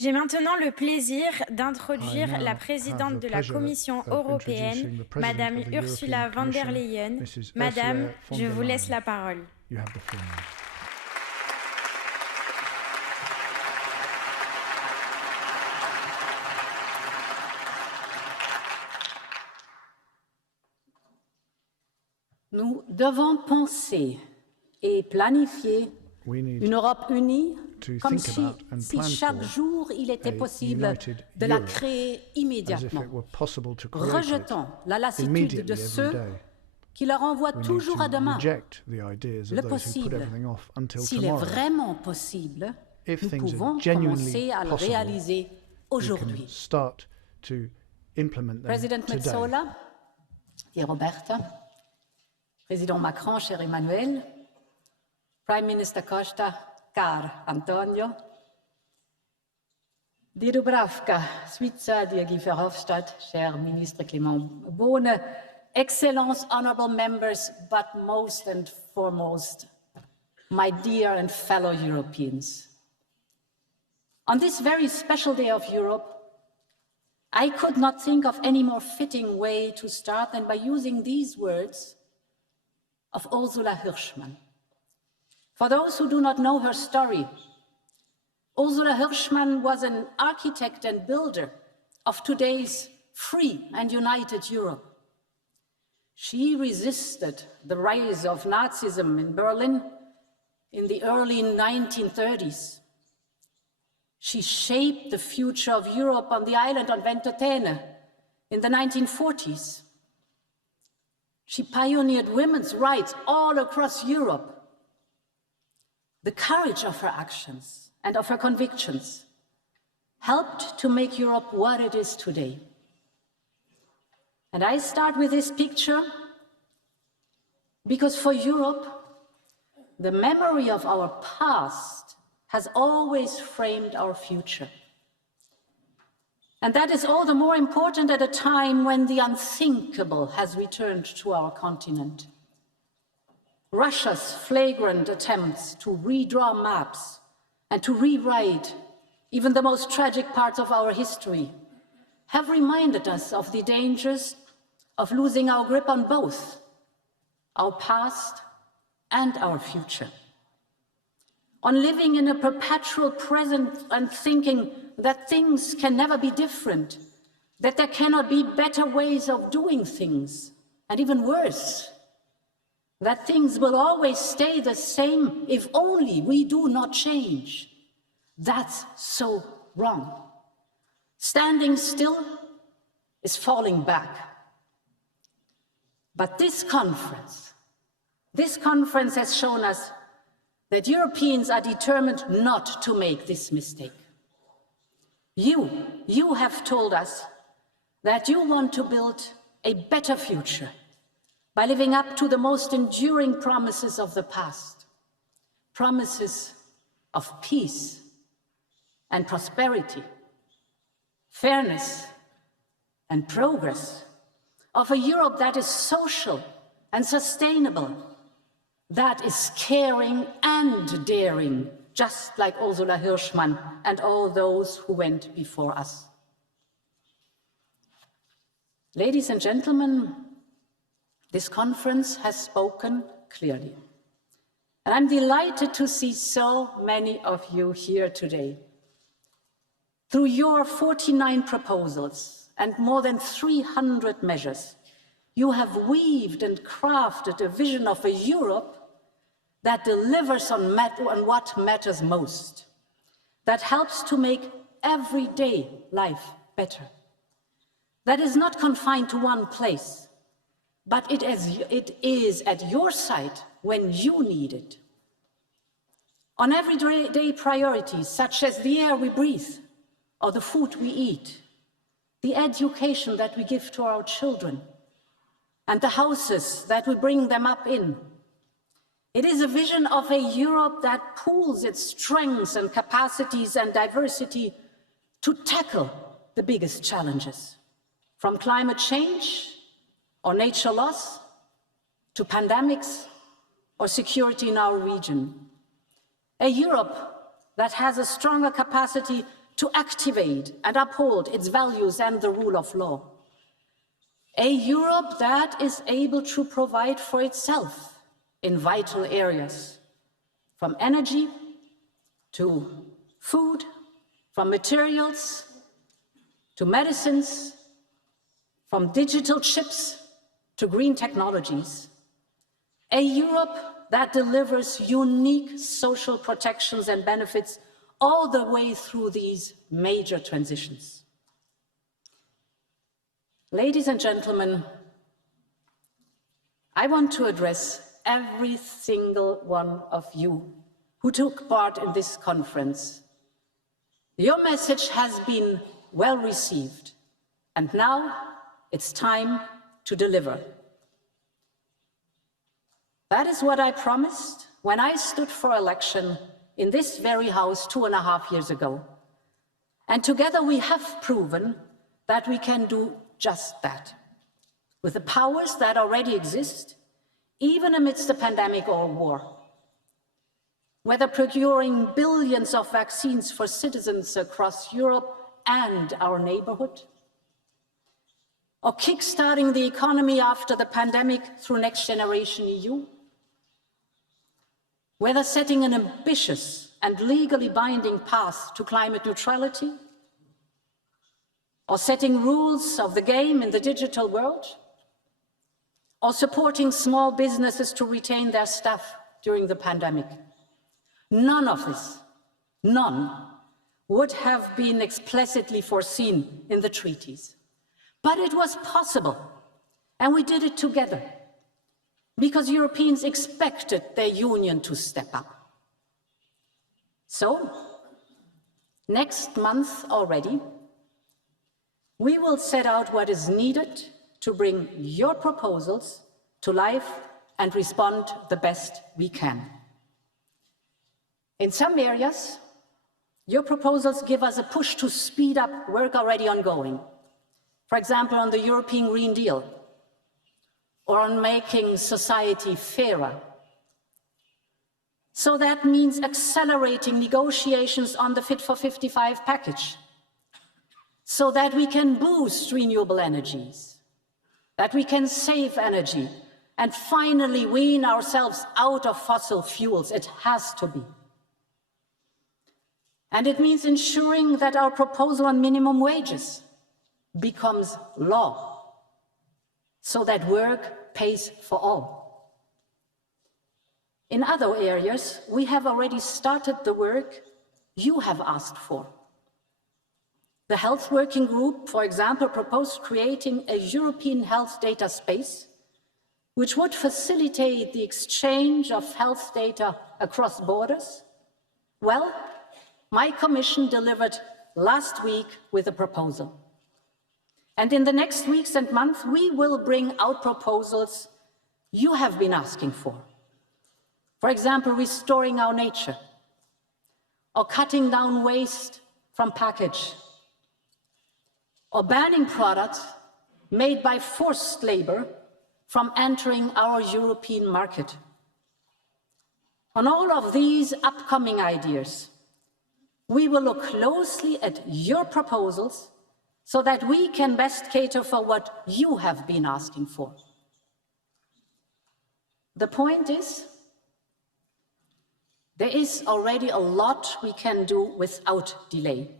J'ai maintenant le plaisir d'introduire la présidente de la Commission européenne, Madame Ursula von der Leyen. Madame, je vous laisse la parole. Nous devons penser et planifier une Europe unie comme si chaque jour il était possible de la créer immédiatement, rejetant la lassitude de ceux qui la renvoient toujours à demain. Le possible, s'il est vraiment possible, nous pouvons commencer à le réaliser aujourd'hui. Président Metsola et Roberta, Président Macron, cher Emmanuel, Prime Minister Costa, car Antonio, die Dubravka, Switzer, die Guy Verhofstadt, cher Ministre Clément Beaune, Excellences, honorable members, but most and foremost, my dear and fellow Europeans. On this very special day of Europe, I could not think of any more fitting way to start than by using these words of Ursula Hirschmann. For those who do not know her story, Ursula Hirschmann was an architect and builder of today's free and united Europe. She resisted the rise of Nazism in Berlin in the early 1930s. She shaped the future of Europe on the island of Ventotene in the 1940s. She pioneered women's rights all across Europe. The courage of her actions and of her convictions helped to make Europe what it is today. And I start with this picture because for Europe, the memory of our past has always framed our future. And that is all the more important at a time when the unthinkable has returned to our continent. Russia's flagrant attempts to redraw maps and to rewrite even the most tragic parts of our history have reminded us of the dangers of losing our grip on both our past and our future. On living in a perpetual present and thinking that things can never be different, that there cannot be better ways of doing things, and even worse, that things will always stay the same if only we do not change. That's so wrong. Standing still is falling back. But this conference has shown us that Europeans are determined not to make this mistake. You have told us that you want to build a better future by living up to the most enduring promises of the past, promises of peace and prosperity, fairness and progress, of a Europe that is social and sustainable, that is caring and daring, just like Ursula Hirschmann and all those who went before us. Ladies and gentlemen, this conference has spoken clearly. And I'm delighted to see so many of you here today. Through your 49 proposals and more than 300 measures, you have weaved and crafted a vision of a Europe that delivers on what matters most, that helps to make everyday life better, that is not confined to one place, but it is at your side when you need it. On everyday priorities, such as the air we breathe, or the food we eat, the education that we give to our children, and the houses that we bring them up in. It is a vision of a Europe that pools its strengths and capacities and diversity to tackle the biggest challenges, from climate change or nature loss to pandemics or security in our region. A Europe that has a stronger capacity to activate and uphold its values and the rule of law. A Europe that is able to provide for itself in vital areas, from energy to food, from materials to medicines, from digital chips to green technologies. A Europe that delivers unique social protections and benefits all the way through these major transitions. Ladies and gentlemen, I want to address every single one of you who took part in this conference. Your message has been well received, and now it's time to deliver. That is what I promised when I stood for election in this very house 2.5 years ago. And together we have proven that we can do just that, with the powers that already exist, even amidst a pandemic or war. Whether procuring billions of vaccines for citizens across Europe and our neighborhood, or kickstarting the economy after the pandemic through Next Generation EU, whether setting an ambitious and legally binding path to climate neutrality, or setting rules of the game in the digital world, or supporting small businesses to retain their staff during the pandemic. None of this, none, would have been explicitly foreseen in the treaties. But it was possible, and we did it together, because Europeans expected their union to step up. So, next month already, we will set out what is needed to bring your proposals to life and respond the best we can. In some areas, your proposals give us a push to speed up work already ongoing. For example, on the European Green Deal, or on making society fairer. So that means accelerating negotiations on the Fit for 55 package, so that we can boost renewable energies, that we can save energy, and finally wean ourselves out of fossil fuels. It has to be. And it means ensuring that our proposal on minimum wages becomes law, so that work pays for all. In other areas, we have already started the work you have asked for. The Health Working Group, for example, proposed creating a European health data space, which would facilitate the exchange of health data across borders. Well, my Commission delivered last week with a proposal. And in the next weeks and months, we will bring out proposals you have been asking for. For example, restoring our nature, or cutting down waste from package, or banning products made by forced labor from entering our European market. On all of these upcoming ideas, we will look closely at your proposals so that we can best cater for what you have been asking for. The point is, there is already a lot we can do without delay.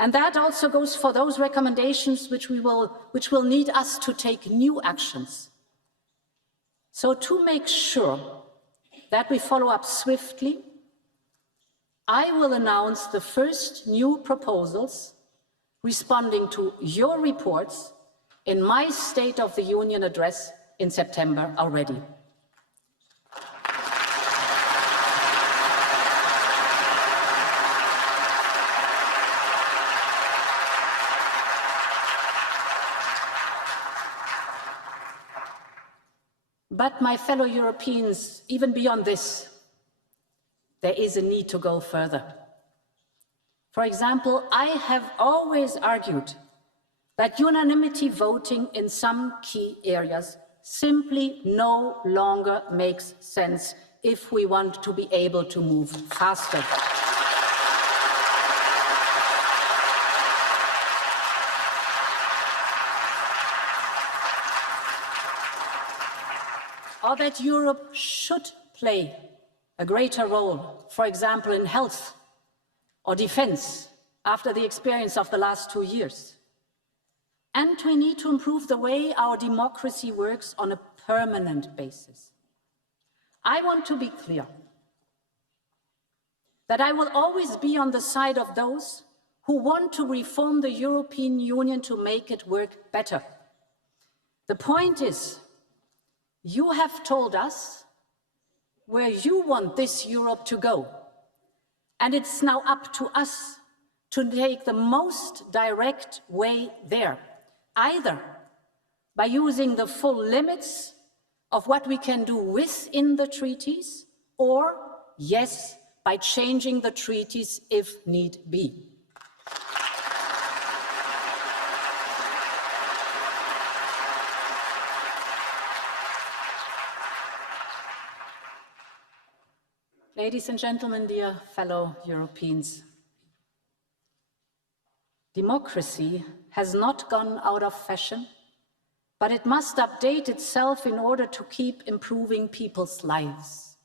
And that also goes for those recommendations which will need us to take new actions. So to make sure that we follow up swiftly, I will announce the first new proposals responding to your reports in my State of the Union address in September already. But my fellow Europeans, even beyond this, there is a need to go further. For example, I have always argued that unanimity voting in some key areas simply no longer makes sense if we want to be able to move faster. or that Europe should play a greater role, for example, in health or defense, after the experience of the last 2 years. And we need to improve the way our democracy works on a permanent basis. I want to be clear that I will always be on the side of those who want to reform the European Union to make it work better. The point is, you have told us where you want this Europe to go, and it's now up to us to take the most direct way there, either by using the full limits of what we can do within the treaties, or, yes, by changing the treaties if need be. Ladies and gentlemen, dear fellow Europeans, democracy has not gone out of fashion, but it must update itself in order to keep improving people's lives.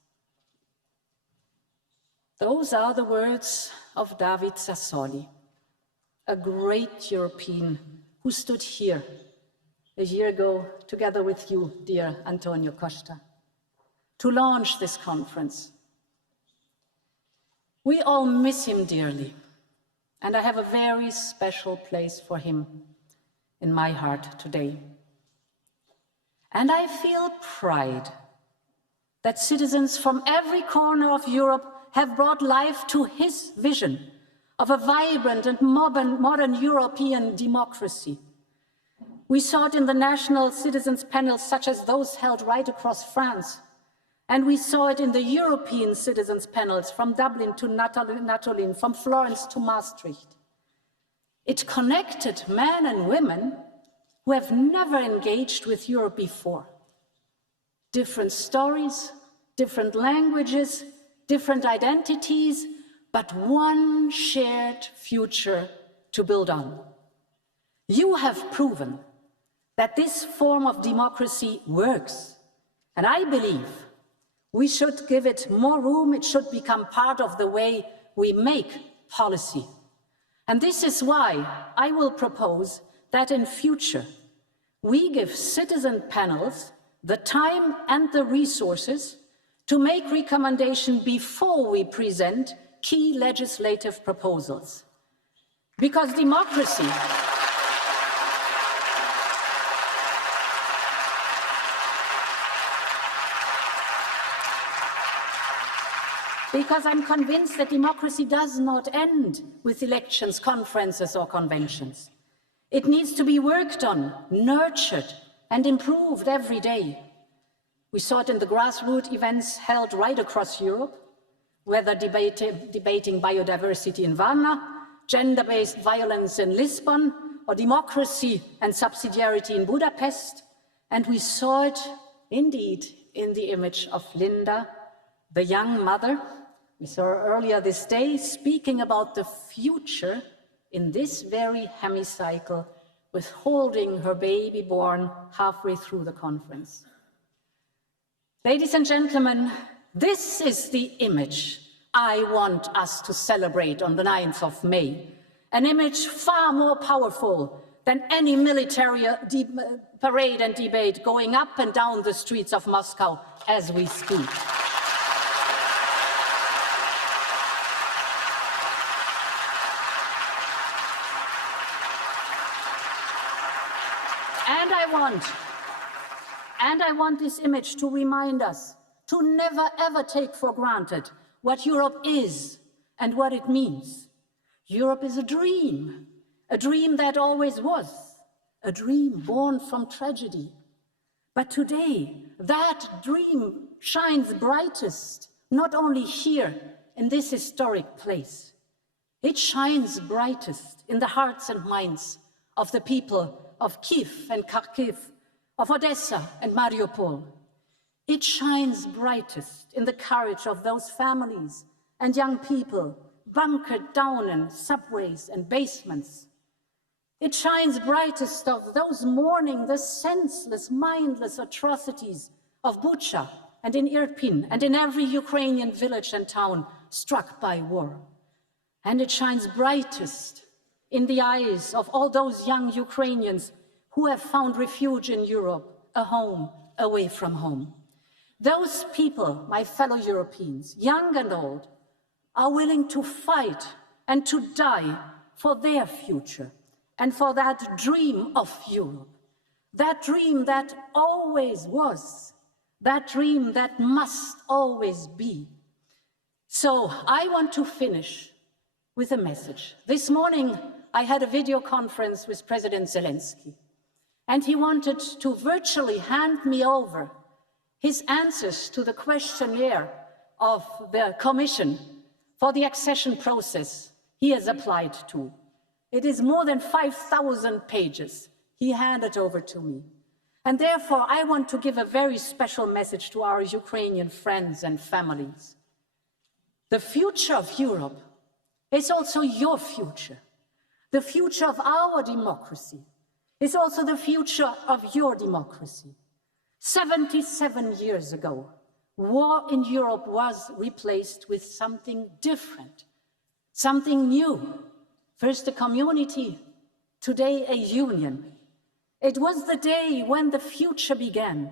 Those are the words of David Sassoli, a great European who stood here a year ago together with you, dear Antonio Costa, to launch this conference. We all miss him dearly, and I have a very special place for him in my heart today. And I feel pride that citizens from every corner of Europe have brought life to his vision of a vibrant and modern European democracy. We saw it in the national citizens' panels such as those held right across France. And we saw it in the European citizens' panels from Dublin to Natolin, from Florence to Maastricht. It connected men and women who have never engaged with Europe before. Different stories, different languages, different identities, but one shared future to build on. You have proven that this form of democracy works, and I believe we should give it more room. It should become part of the way we make policy. And this is why I will propose that in future, we give citizen panels the time and the resources to make recommendations before we present key legislative proposals. Because democracy because I'm convinced that democracy does not end with elections, conferences, or conventions. It needs to be worked on, nurtured, and improved every day. We saw it in the grassroots events held right across Europe, whether debating biodiversity in Varna, gender-based violence in Lisbon, or democracy and subsidiarity in Budapest. And we saw it, indeed, in the image of Linda, the young mother. We saw her earlier this day speaking about the future in this very hemicycle, with holding her baby born halfway through the conference. Ladies and gentlemen, this is the image I want us to celebrate on the 9th of May, an image far more powerful than any military parade and debate going up and down the streets of Moscow as we speak. And I want this image to remind us to never ever take for granted what Europe is and what it means. Europe is a dream that always was, a dream born from tragedy. But today, that dream shines brightest, not only here in this historic place. It shines brightest in the hearts and minds of the people of Kyiv and Kharkiv, of Odessa and Mariupol. It shines brightest in the courage of those families and young people bunkered down in subways and basements. It shines brightest of those mourning the senseless, mindless atrocities of Bucha and in Irpin and in every Ukrainian village and town struck by war. And it shines brightest in the eyes of all those young Ukrainians who have found refuge in Europe, a home away from home. Those people, my fellow Europeans, young and old, are willing to fight and to die for their future and for that dream of Europe, that dream that always was, that dream that must always be. So I want to finish with a message. This morning, I had a video conference with President Zelensky, and he wanted to virtually hand me over his answers to the questionnaire of the Commission for the accession process he has applied to. It is more than 5,000 pages. He handed over to me. And therefore, I want to give a very special message to our Ukrainian friends and families. The future of Europe is also your future. The future of our democracy is also the future of your democracy. 77 years ago, war in Europe was replaced with something different, something new. First a community, today a union. It was the day when the future began.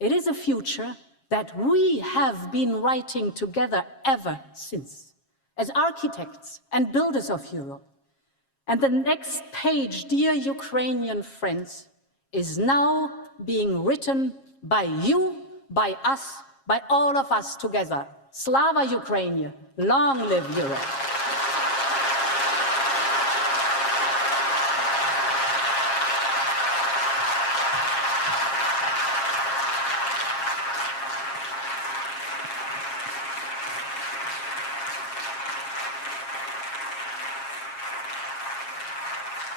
It is a future that we have been writing together ever since, as architects and builders of Europe. And the next page, dear Ukrainian friends, is now being written by you, by us, by all of us together. Slava Ukraine, long live Europe.